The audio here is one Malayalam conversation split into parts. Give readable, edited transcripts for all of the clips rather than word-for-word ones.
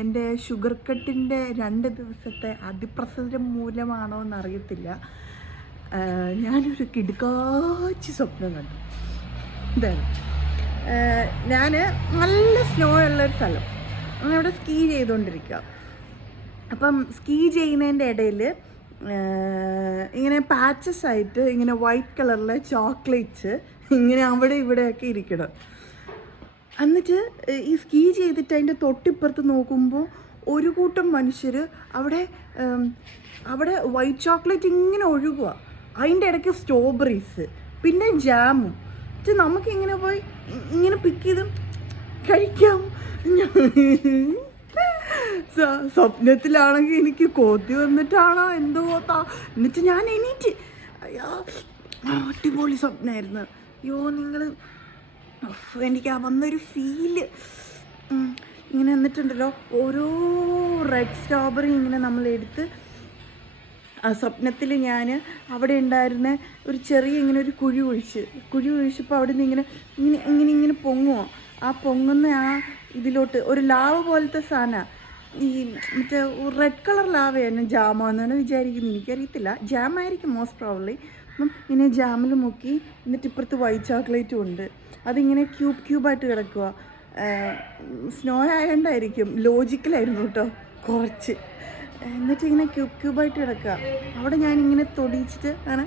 എൻ്റെ ഷുഗർ കട്ടിൻ്റെ 2 ദിവസത്തെ അതിപ്രസരം മൂലമാണോ എന്നറിയത്തില്ല, ഞാനൊരു കിടുക്കാച്ചി സ്വപ്നം കണ്ടു. എന്താണ്, ഞാൻ നല്ല സ്നോ ഉള്ളൊരു സ്ഥലം, അവിടെ സ്കീ ചെയ്തുകൊണ്ടിരിക്കുക. അപ്പം സ്കീ ചെയ്യുന്നതിൻ്റെ ഇടയിൽ ഇങ്ങനെ പാച്ചസ് ആയിട്ട് ഇങ്ങനെ വൈറ്റ് കളറിലെ ചോക്ലേറ്റ്സ് ഇങ്ങനെ അവിടെ ഇവിടെയൊക്കെ ഇരിക്കണം. എന്നിട്ട് ഈ സ്കീ ചെയ്തിട്ട് അതിൻ്റെ തൊട്ടിപ്പുറത്ത് നോക്കുമ്പോൾ ഒരു കൂട്ടം മനുഷ്യർ അവിടെ അവിടെ വൈറ്റ് ചോക്ലേറ്റ് ഇങ്ങനെ ഒഴുകുക, അതിൻ്റെ ഇടയ്ക്ക് സ്ട്രോബെറീസ്, പിന്നെ ജാമും. എന്നിട്ട് നമുക്കിങ്ങനെ പോയി ഇങ്ങനെ പിക്ക് ചെയ്ത് കഴിക്കാം. സ്വപ്നത്തിലാണെങ്കിൽ എനിക്ക് കൊതി വന്നിട്ടാണോ എന്തോ എന്നിട്ട് ഞാൻ എണീറ്റ്, അയ്യോ അടിപൊളി സ്വപ്നമായിരുന്നു. അയ്യോ നിങ്ങൾ, എനിക്ക് ആ വന്നൊരു ഫീല് ഇങ്ങനെ എന്നിട്ടുണ്ടല്ലോ, ഓരോ റെഡ് സ്ട്രോബെറി ഇങ്ങനെ നമ്മളെടുത്ത് ആ സ്വപ്നത്തിൽ ഞാൻ അവിടെ ഉണ്ടായിരുന്ന ഒരു ചെറിയ ഇങ്ങനെ ഒരു കുഴി ഒഴിച്ചപ്പോൾ അവിടെ നിന്ന് ഇങ്ങനെ ഇങ്ങനെ ഇങ്ങനെ ഇങ്ങനെ പൊങ്ങുമോ, ആ പൊങ്ങുന്ന ആ ഇതിലോട്ട് ഒരു ലാവ് പോലത്തെ സാധനം, ഈ മറ്റേ റെഡ് കളർ ലാവയാണ് ജാമെന്നാണ് വിചാരിക്കുന്നത്, എനിക്കറിയത്തില്ല, ജാമായിരിക്കും മോസ്റ്റ് പ്രോബ്ലി. അപ്പം ഇങ്ങനെ ജാമിൽ മുക്കി, എന്നിട്ട് ഇപ്പുറത്ത് വൈറ്റ് ചോക്ലേറ്റും ഉണ്ട്, അതിങ്ങനെ ക്യൂബായിട്ട് കിടക്കുക. സ്നോ ആയതുകൊണ്ടായിരിക്കും, ലോജിക്കലായിരുന്നു കേട്ടോ കുറച്ച്. എന്നിട്ട് ഇങ്ങനെ ക്യൂബായിട്ട് കിടക്കുക. അവിടെ ഞാനിങ്ങനെ തൊടിയിച്ചിട്ട് അങ്ങനെ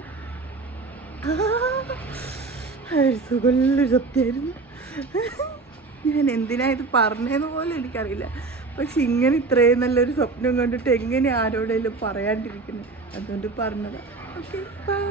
സുഖമുള്ളൊരു സ്വപ്നമായിരുന്നു. ഞാൻ എന്തിനാ ഇത് പറഞ്ഞതെന്ന് പോലും എനിക്കറിയില്ല. പക്ഷെ ഇങ്ങനെ ഇത്രയും നല്ലൊരു സ്വപ്നം കണ്ടിട്ട് എങ്ങനെ ആരോടെങ്കിലും പറയാണ്ടിരിക്കുന്നു, അതുകൊണ്ട് പറഞ്ഞതാണ്. Okay, by.